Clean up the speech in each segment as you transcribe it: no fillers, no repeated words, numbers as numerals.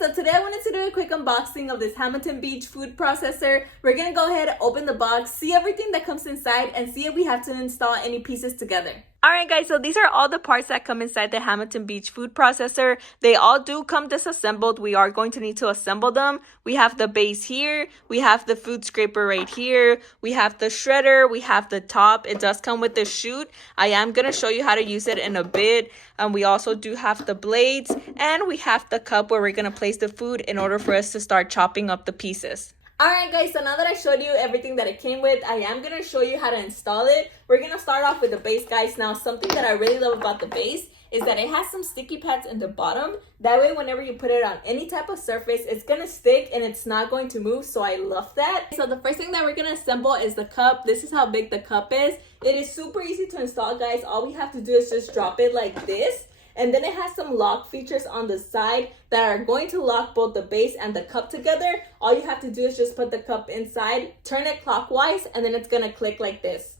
so today I wanted to do a quick unboxing of this Hamilton Beach food processor. We're gonna go ahead, open the box, see everything that comes inside, and see if we have to install any pieces together. Alright guys, so these are all the parts that come inside the Hamilton Beach food processor. They all do come disassembled. We are going to need to assemble them. We have the base here, we have the food scraper right here, we have the shredder, we have the top. It does come with the chute. I am going to show you how to use it in a bit. We also do have the blades, and we have the cup where we're going to place the food in order for us to start chopping up the pieces. Alright guys, so now that I showed you everything that it came with, I am going to show you how to install it. We're going to start off with the base, guys. Now, something that I really love about the base is that it has some sticky pads in the bottom. That way, whenever you put it on any type of surface, it's going to stick and it's not going to move, so I love that. So the first thing that we're going to assemble is the cup. This is how big the cup is. It is super easy to install, guys. All we have to do is just drop it like this. And then it has some lock features on the side that are going to lock both the base and the cup together. All you have to do is just put the cup inside, turn it clockwise, and then it's going to click like this.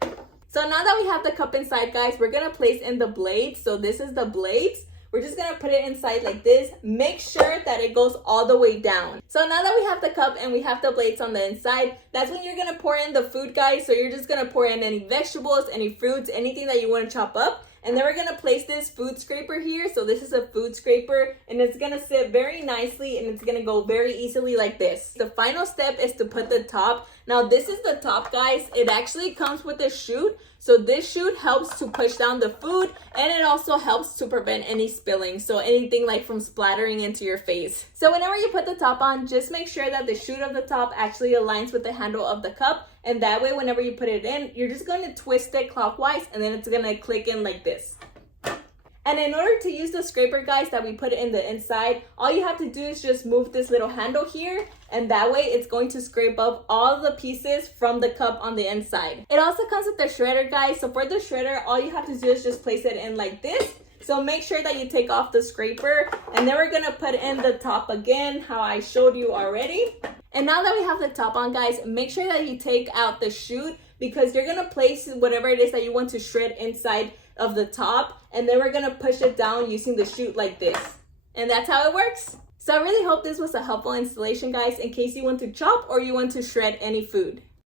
So now that we have the cup inside, guys, we're going to place in the blades. So this is the blades. We're just going to put it inside like this. Make sure that it goes all the way down. So now that we have the cup and we have the blades on the inside, that's when you're going to pour in the food, guys. So you're just going to pour in any vegetables, any fruits, anything that you want to chop up. And then we're going to place this food scraper here. So this is a food scraper, and it's going to sit very nicely, and it's going to go very easily like this. The final step is to put the top. Now this is the top, guys. It actually comes with a chute. So this chute helps to push down the food, and it also helps to prevent any spilling. So anything like from splattering into your face. So whenever you put the top on, just make sure that the chute of the top actually aligns with the handle of the cup. And that way, whenever you put it in, you're just going to twist it clockwise, and then it's going to click in like this. And in order to use the scraper, guys, that we put in the inside, all you have to do is just move this little handle here, and that way it's going to scrape up all the pieces from the cup on the inside. It also comes with the shredder, guys. So for the shredder, all you have to do is just place it in like this. So make sure that you take off the scraper, and then we're going to put in the top again, how I showed you already. And now that we have the top on, guys, make sure that you take out the chute, because you're going to place whatever it is that you want to shred inside of the top, and then we're going to push it down using the chute like this. And that's how it works. So I really hope this was a helpful installation, guys, in case you want to chop or you want to shred any food.